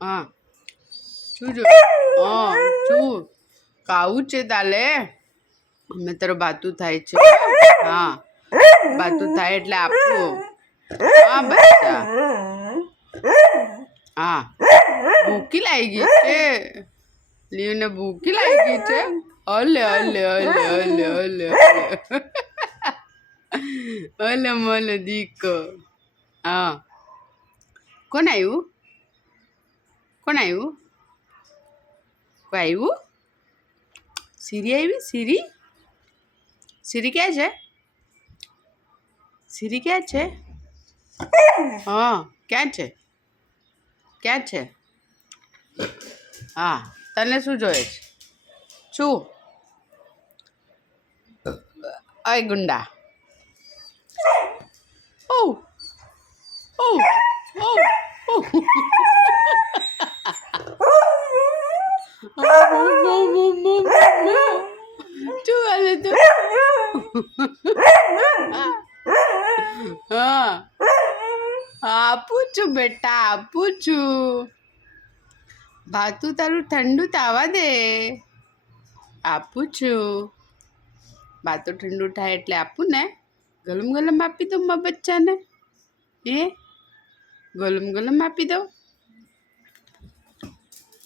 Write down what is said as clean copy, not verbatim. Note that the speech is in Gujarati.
હા શું જો હા શું ખાવું છે તાલે અમે તારો બાતું થાય છે હા બાતું થાય એટલે આપવું હા બચ્ચા હા ભૂખી લાગી ગઈ છે લીવને ભૂખી લાગી ગઈ છે અલે અલે અલે અલે અલે અલે મને દીકો હા કોણ આવ્યું કોણ આવ્યું કોઈ આવ્યું સીરી આવી સીરી સીરી ક્યાં છે સીરી ક્યાં છે હા ક્યાં છે ક્યાં છે હા તને શું જોઈએ છે શું અય ગુંડા ઓ ઓ ઓ ઓ શું હાલે તું હા આપું છું બેટા આપું છું ભાતું તારું ઠંડુ તાવા દે આપું છું ભાતું ઠંડુ થાય એટલે આપું ને ગલમ ગલમ આપી દઉં મારા બચ્ચાને એ ગલમ ગલમ આપી દઉં